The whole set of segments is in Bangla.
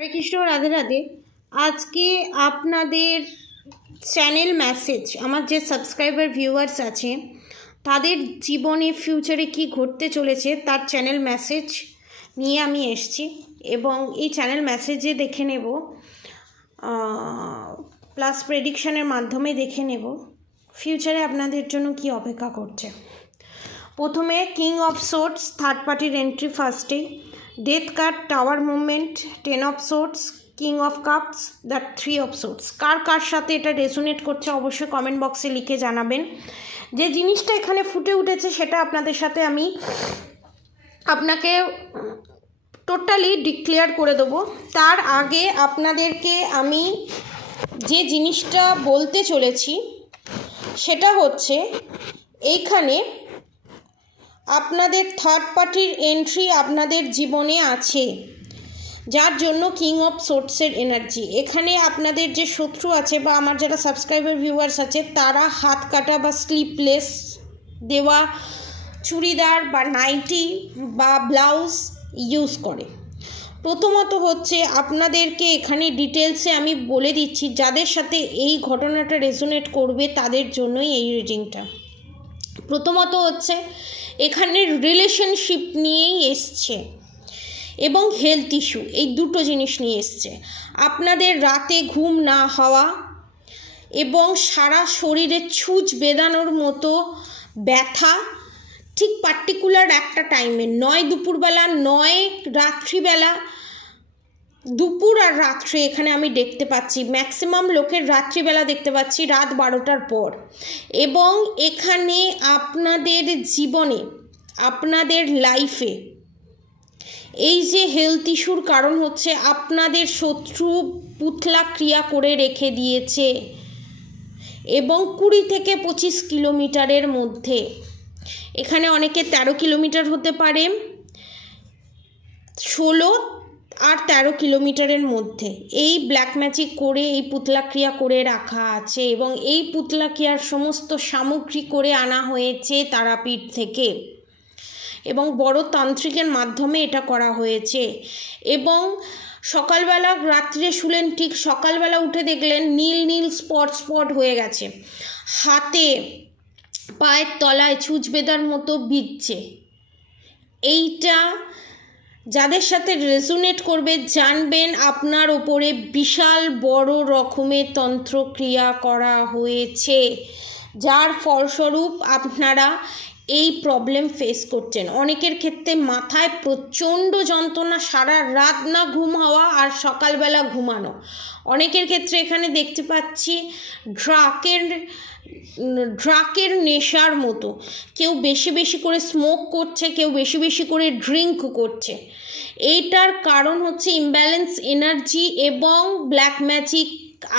হরে কৃষ্ণ, রাধে রাধে। আজকে আপনাদের চ্যানেল মেসেজ, আমার যে সাবস্ক্রাইবার ভিউয়ার্স আছে তাদের জীবনে ফিউচারে কি ঘটতে চলেছে তার চ্যানেল মেসেজ নিয়ে আমি এসেছি এবং এই চ্যানেল মেসেজে দেখে নেব, প্লাস প্রেডিকশনের মাধ্যমে দেখে নেব ফিউচারে আপনাদের জন্য কি অপেক্ষা করছে। প্রথমে কিং অফ সোর্ডস, থার্ড পার্টির এন্ট্রি ফার্স্টে, death card, tower movement, 10 of swords, king of cups, the 3 of swords. কার কার সাথে এটা রেজোনেট করছে অবশ্যই কমেন্ট বক্সে লিখে জানাবেন। যে জিনিসটা এখানে ফুটে উঠেছে সেটা আপনাদের সাথে আমি আপনাকে টোটালি ডিক্লেয়ার করে দেবো। তার আগে আপনাদেরকে আমি যে জিনিসটা বলতে চলেছি সেটা হচ্ছে এইখানে আপনাদের থার্ড পার্টির এন্ট্রি আপনাদের জীবনে আছে, যার জন্য কিং অফ সোর্টসের এনার্জি। এখানে আপনাদের যে শত্রু আছে বা আমার যারা সাবস্ক্রাইবার ভিউয়ার্স আছে তারা হাত কাটা বা স্লিপলেস দেওয়া চুড়িদার বা নাইটি বা ব্লাউজ ইউজ করে। প্রথমত হচ্ছে আপনাদেরকে এখানে ডিটেলসে আমি বলে দিচ্ছি, যাদের সাথে এই ঘটনাটা রেজোনেট করবে তাদের জন্যই এই রিডিংটা। প্রথমত হচ্ছে এখানে রিলেশনশিপ নিয়েই এসছে এবং হেলথ ইস্যু, এই দুটো জিনিস নিয়ে এসছে। আপনাদের রাতে ঘুম না হওয়া এবং সারা শরীরে ছুঁচ বেঁধানোর মতো ব্যথা ঠিক পার্টিকুলার একটা টাইমে, নয় দুপুরবেলা নয় রাত্রিবেলা, দুপুর আর রাত্রে এখানে আমি দেখতে পাচ্ছি। ম্যাক্সিমাম লোকের রাত্রিবেলা দেখতে পাচ্ছি, রাত 12টার পর। এবং এখানে আপনাদের জীবনে, আপনাদের লাইফে এই যে হেলথ ইস্যুর কারণ হচ্ছে আপনাদের শত্রু পুতলা ক্রিয়া করে রেখে দিয়েছে এবং 20 থেকে 25 কিলোমিটারের মধ্যে। এখানে অনেকে 13 কিলোমিটার হতে পারে, 16 আর 13 কিলোমিটারের মধ্যে এই ব্ল্যাক ম্যাজিক করে এই পুতলা ক্রিয়া করে রাখা আছে এবং এই পুতলা ক্রিয়ার সমস্ত সামগ্রী করে আনা হয়েছে তারাপীঠ থেকে এবং বড় তান্ত্রিকের মাধ্যমে এটা করা হয়েছে। এবং সকালবেলা, রাত্রে শুলেন, ঠিক সকালবেলা উঠে দেখলেন নীল নীল স্পট হয়ে গেছে, হাতে পায়ের তলায় ছুঁচ বেঁধার মতো বিঁধছে। এইটা যাদের সাথে রেজোনেট করবে জানবেন আপনার ওপরে বিশাল বড় রকমের তন্ত্রক্রিয়া করা হয়েছে, যার ফলস্বরূপ আপনারা এই প্রবলেম ফেস করছেন। অনেকের ক্ষেত্রে মাথায় প্রচণ্ড যন্ত্রণা, সারা রাত না ঘুম হওয়া আর সকালবেলা ঘুমানো। অনেকের ক্ষেত্রে এখানে দেখতে পাচ্ছি ড্রাকের নেশার মতো, কেউ বেশি বেশি করে স্মোক করছে, কেউ বেশি বেশি করে ড্রিঙ্ক করছে। এইটার কারণ হচ্ছে ইমব্যালেন্স এনার্জি এবং ব্ল্যাক ম্যাজিক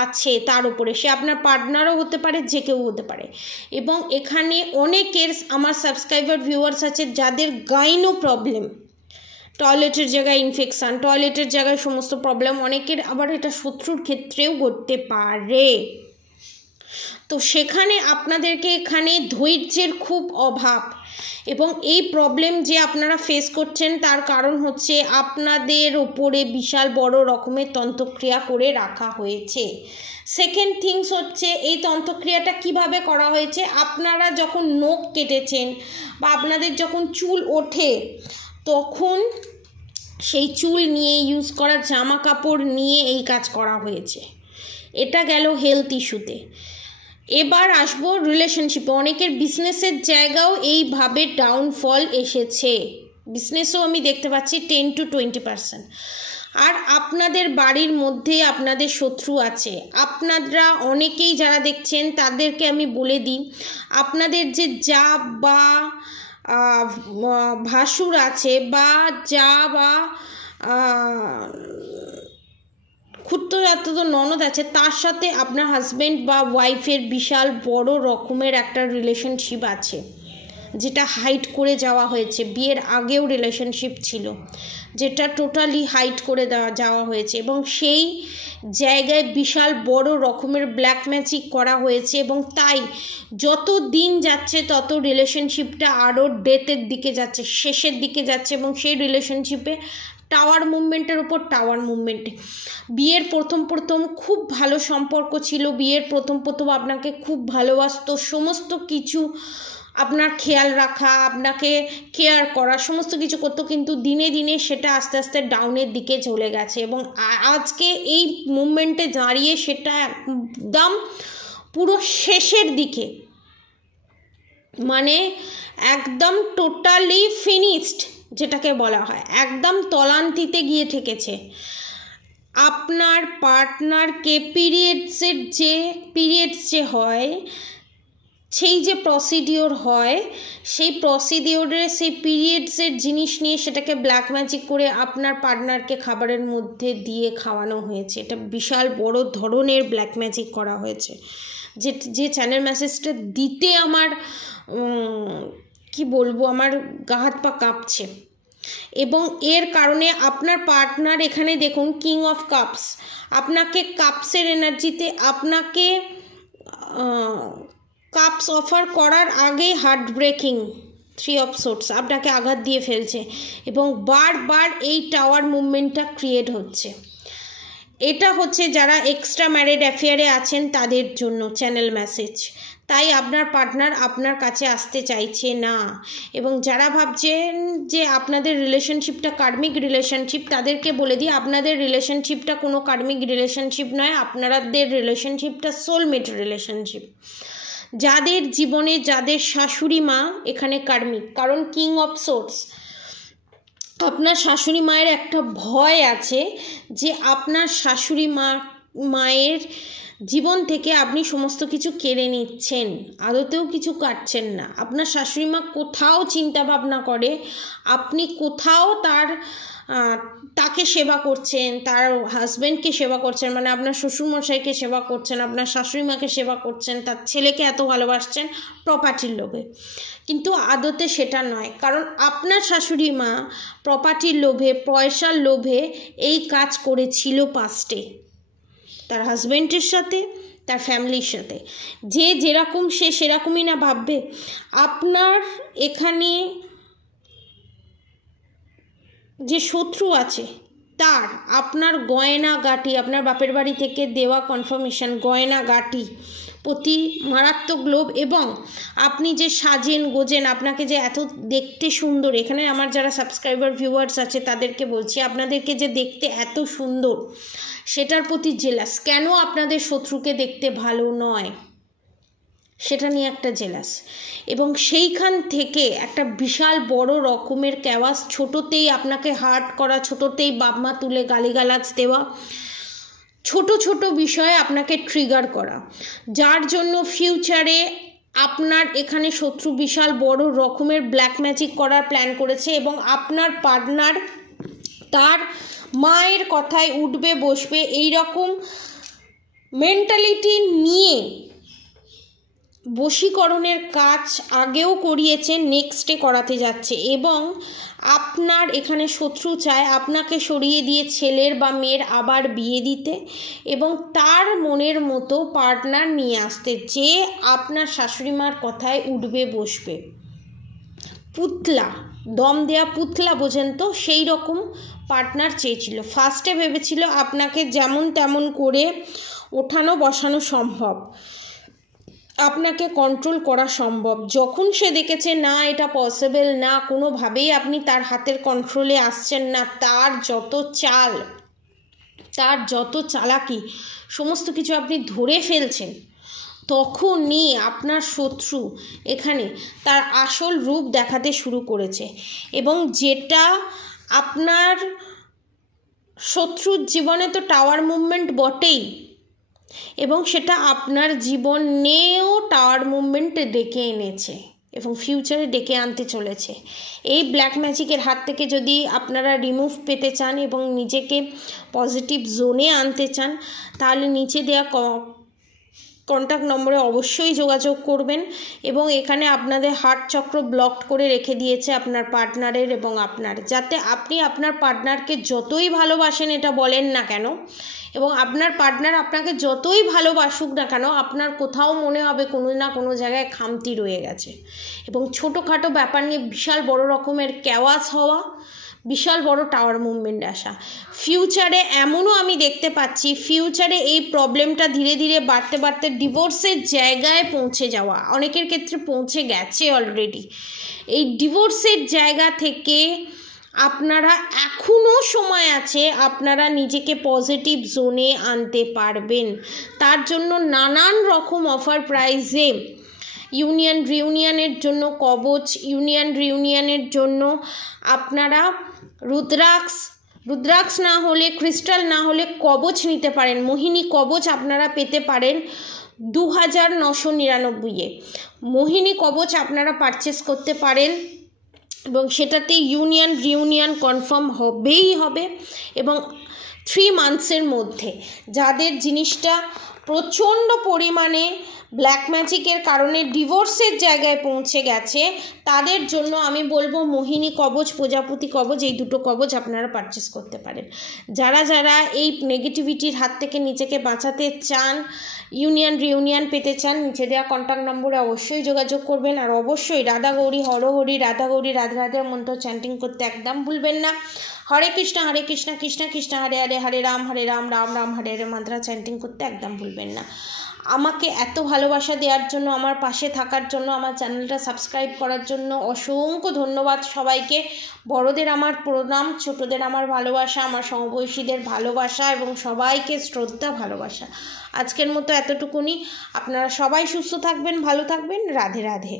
আছে তার উপরে। সে আপনার পার্টনারও হতে পারে, যে কেউ হতে পারে। এবং এখানে অনেকের আমার সাবস্ক্রাইবার ভিউয়ার্স আছে যাদের গাইনো প্রবলেম, টয়লেটের জায়গায় ইনফেকশান, টয়লেটের জায়গায় সমস্ত প্রবলেম। অনেকের আবার এটা শত্রুর ক্ষেত্রেও ঘটতে পারে। তো সেখানে আপনাদেরকে এখানে ধৈর্যের খুব অভাব এবং এই প্রবলেম যে আপনারা ফেস করছেন তার কারণ হচ্ছে আপনাদের ওপরে বিশাল বড় রকমের তন্ত্রক্রিয়া করে রাখা হয়েছে। সেকেন্ড থিংস হচ্ছে এই তন্ত্রক্রিয়াটা কিভাবে করা হয়েছে। আপনারা যখন নখ কেটেছেন বা আপনাদের যখন চুল ওঠে তখন সেই চুল নিয়ে, ইউজ করা জামা কাপড় নিয়ে এই কাজ করা হয়েছে। এটা গেল হেলথ ইস্যুতে। এবার আসবো রিলেশনশিপে। অনেকের বিজনেসের জায়গাও এইভাবে ডাউনফল এসেছে, বিজনেসও আমি দেখতে পাচ্ছি 10 to 20%। আর আপনাদের বাড়ির মধ্যে আপনাদের শত্রু আছে। আপনারা অনেকেই যারা দেখছেন তাদেরকে আমি বলে দিই, আপনাদের যে যা বা ভাসুর আছে বা যা বা ক্ষুদ্রজাত ননদ আছে, তার সাথে আপনার হাজব্যান্ড বা ওয়াইফের বিশাল বড় রকমের একটা রিলেশনশিপ আছে, যেটা হাইড করে যাওয়া হয়েছে। বিয়ের আগেও রিলেশনশিপ ছিল যেটা টোটালি হাইড করে যাওয়া হয়েছে এবং সেই জায়গায় বিশাল বড় রকমের ব্ল্যাক ম্যাজিক করা হয়েছে। এবং তাই যত দিন যাচ্ছে তত রিলেশনশিপটা আরও ডেথের দিকে যাচ্ছে, শেষের দিকে যাচ্ছে এবং সেই রিলেশনশিপে টাওয়ার মুভমেন্টের উপর টাওয়ার মুভমেন্টে। বিয়ের প্রথম খুব ভালো সম্পর্ক ছিল, বিয়ের প্রথম আপনাকে খুব ভালোবাসতো, সমস্ত কিছু আপনার খেয়াল রাখা, আপনাকে কেয়ার করা, সমস্ত কিছু করতো, কিন্তু দিনে দিনে সেটা আস্তে আস্তে ডাউনের দিকে চলে গেছে। এবং আজকে এই মুভমেন্টে দাঁড়িয়ে সেটা একদম পুরো শেষের দিকে, মানে একদম টোটালি ফিনিশড যেটাকে বলা হয়, একদম তলান্তিতে গিয়ে ঠেকেছে। আপনার পার্টনারকে পিরিয়ডস যে হয়, সেই যে প্রসিডিওর হয়, সেই প্রসিডিওরে সেই পিরিয়ডসের জিনিস নিয়ে সেটাকে ব্ল্যাক ম্যাজিক করে আপনার পার্টনারকে খাবারের মধ্যে দিয়ে খাওয়ানো হয়েছে। এটা বিশাল বড় ধরনের ব্ল্যাক ম্যাজিক করা হয়েছে, যে চ্যানেল মেসেজটা দিতে আমার কি বলবো, আমার গা হাত পা কাঁপছে। এবং এর কারণে আপনার পার্টনার, এখানে দেখুন কিং অফ কাপস, আপনাকে কাপসের এনার্জিতে, আপনাকে কাপস অফার করার আগেই হার্ট ব্রেকিং 3 অফ সোর্স আপনাকে আঘাত দিয়ে ফেলছে, এবং বারবার এই টাওয়ার মুভমেন্টটা ক্রিয়েট হচ্ছে। এটা হচ্ছে যারা এক্সট্রা ম্যারিড অ্যাফেয়ারে আছেন তাদের জন্য চ্যানেল মেসেজ। তাই আপনার পার্টনার আপনার কাছে আসতে চাইছে না। এবং যারা ভাবছেন যে আপনাদের রিলেশনশিপটা কার্মিক রিলেশনশিপ, তাদেরকে বলে দিই আপনাদের রিলেশনশিপটা কোনো কার্মিক রিলেশনশিপ নয়, আপনাদের রিলেশনশিপটা সোলমেট রিলেশনশিপ। যাদের জীবনে যাদের শাশুড়ি মা এখানে কার্মিক, কারণ কিং অফ সোর্স, আপনার শাশুড়ি মায়ের একটা ভয় আছে যে আপনার শাশুড়ি মায়ের জীবন থেকে আপনি সমস্ত কিছু কেড়ে নিচ্ছেন, আদতেও কিছু কাটছেন না। আপনার শাশুড়ি মা কোথাও চিন্তা ভাবনা করে আপনি কোথাও তাকে সেবা করছেন, তার হাজব্যান্ডকে সেবা করছেন, মানে আপনার শ্বশুরমশাইকে সেবা করছেন, আপনার শাশুড়ি মাকে সেবা করছেন, তার ছেলেকে এত ভালোবাসছেন প্রপার্টির লোভে, কিন্তু আদতে সেটা নয়। কারণ আপনার শাশুড়ি মা প্রপার্টির লোভে, পয়সার লোভে এই কাজ করেছিল পাস্টে, তার হাজব্যান্ডের সাথে, তার ফ্যামিলির সাথে। যে যেরকম সে সেরকমই না ভাববে। আপনার এখানে যে শত্রু আছে তার আপনার গয়নাগাটি, আপনার বাপের বাড়ি থেকে দেওয়া কনফার্মেশন গয়নাগাটি প্রতি মারাত্মক লোভ, এবং আপনি যে সাজেন গোজেন, আপনাকে যে এত দেখতে সুন্দর, এখানে আমার যারা সাবস্ক্রাইবার ভিউয়ার্স আছে তাদেরকে বলছি, আপনাদেরকে যে দেখতে এত সুন্দর সেটার প্রতি জেলাস। কেন আপনাদের শত্রুকে দেখতে ভালো নয় সেটা নিয়ে একটা জেলাস, এবং সেইখান থেকে একটা বিশাল বড় রকমের ক্যাওয়াস, ছোটোতেই আপনাকে হার্ট করা, ছোটোতেই বাপমা তুলে গালিগালাজ দেওয়া, ছোট ছোট বিষয়ে আপনাকে ট্রিগার করা, যার জন্য ফিউচারে আপনার এখানে শত্রু বিশাল বড় রকমের ব্ল্যাক ম্যাজিক করার প্ল্যান করেছে। এবং আপনার পার্টনার তার মায়ের কথায় উঠবে বসবে, এই রকম মেন্টালিটি নিয়ে বশীকরণের কাজ আগেও করিয়েছে, নেক্সটে করাতে যাচ্ছে। এবং আপনার এখানে শত্রু চায় আপনাকে সরিয়ে দিয়ে ছেলের বা মেয়ের আবার বিয়ে দিতে, এবং তার মনের মতো পার্টনার নিয়ে আসতে, যে আপনার শাশুড়ি মার কথায় উঠবে বসবে। পুতলা, দম দেয়া পুতলা বোঝেন তো, সেই রকম পার্টনার চেয়েছিল। ফার্স্টে ভেবেছিল আপনাকে যেমন তেমন করে ওঠানো বসানো সম্ভব, আপনাকে কন্ট্রোল করা সম্ভব। যখন সে দেখেছে না এটা পসিবল না, কোনোভাবেই আপনি তার হাতের কন্ট্রোলে আসছেন না, তার যত চাল, তার যত চালাকি, সমস্ত কিছু আপনি ধরে ফেলছেন, তখনই আপনার শত্রু এখানে তার আসল রূপ দেখাতে শুরু করেছে। এবং যেটা আপনার শত্রুর জীবনে তো টাওয়ার মুভমেন্ট বটেই, এবং সেটা আপনার জীবনেও টাওয়ার মুভমেন্ট ডেকে এনেছে এবং ফিউচারে ডেকে আনতে চলেছে। এই ব্ল্যাক ম্যাজিকের হাত থেকে যদি আপনারা রিমুভ পেতে চান এবং নিজেকে পজিটিভ জোনে আনতে চান, তাহলে নিচে দেওয়া কন্ট্যাক্ট নম্বরে অবশ্যই যোগাযোগ করবেন। এবং এখানে আপনাদের হার্ট চক্র ব্লকড করে রেখে দিয়েছে আপনার পার্টনারের এবং আপনার, যাতে আপনি আপনার পার্টনারকে যতই ভালোবাসেন এটা বলেন না কেন, এবং আপনার পার্টনার আপনাকে যতই ভালোবাসুক না কেন, আপনার কোথাও মনে হবে কোনো না কোনো জায়গায় খামতি রয়ে গেছে। এবং ছোটোখাটো ব্যাপার নিয়ে বিশাল বড় রকমের ক্যাওয়াস হওয়া, বিশাল বড় টাওয়ার মুভমেন্ট আসা। ফিউচারে এমনও আমি দেখতে পাচ্ছি, ফিউচারে এই প্রবলেমটা ধীরে ধীরে বাড়তে বাড়তে ডিভোর্সের জায়গায় পৌঁছে যাওয়া, অনেকের ক্ষেত্রে পৌঁছে গেছে অলরেডি। এই ডিভোর্সের জায়গা থেকে আপনারা এখনও সময় আছে, আপনারা নিজেকে পজিটিভ জোনে আনতে পারবেন। তার জন্য নানান রকম অফার প্রাইজে ইউনিয়ন রিউনিয়নের জন্য কবচ, ইউনিয়ন রিউনিয়নের জন্য আপনারা রুদ্রাক্ষ না হলে, ক্রিস্টাল না হলে কবচ নিতে পারেন। মোহিনী কবচ আপনারা পেতে পারেন 2999-এ। মোহিনী কবচ আপনারা পারচেস করতে পারেন এবং সেটাতে ইউনিয়ন রিউনিয়ন কনফার্ম হবেই হবে এবং 3 মান্থসের মধ্যে। যাদের জিনিসটা প্রচণ্ড পরিমাণে ব্ল্যাক ম্যাজিকের কারণে ডিভোর্সের জায়গায় পৌঁছে গেছে, তাদের জন্য আমি বলবো মোহিনী কবচ, প্রজাপতি কবচ, এই দুটো কবচ আপনারা পারচেস করতে পারেন। যারা যারা এই নেগেটিভিটির হাত থেকে নিজেকে বাঁচাতে চান, ইউনিয়ন রিউনিয়ন পেতে চান, নিচে দেওয়া কন্ট্যাক্ট নম্বরে অবশ্যই যোগাযোগ করবেন। আর অবশ্যই রাধা গৌরী হরহরি, রাধা গৌরী রাধে রাধে মন্ত্র চ্যান্টিং করতে একদম ভুলবেন না। হরে কৃষ্ণ কৃষ্ণ কৃষ্ণ হরে হরে, হরে রাম রাম রাম হরে হরে মন্ত্র চ্যান্টিং করতে একদম ভুলবেন না। আমাকে এত ভালোবাসা দেওয়ার জন্য, আমার পাশে থাকার জন্য, আমার চ্যানেলটা সাবস্ক্রাইব করার জন্য অসংখ্য ধন্যবাদ সবাইকে। বড়দের আমার প্রণাম, ছোটদের আমার ভালোবাসা, আমার সমবয়সীদের ভালোবাসা এবং সবাইকে শ্রদ্ধা ভালোবাসা। আজকের মতো এতটুকুনি। আপনারা সবাই সুস্থ থাকবেন, ভালো থাকবেন। রাধে রাধে।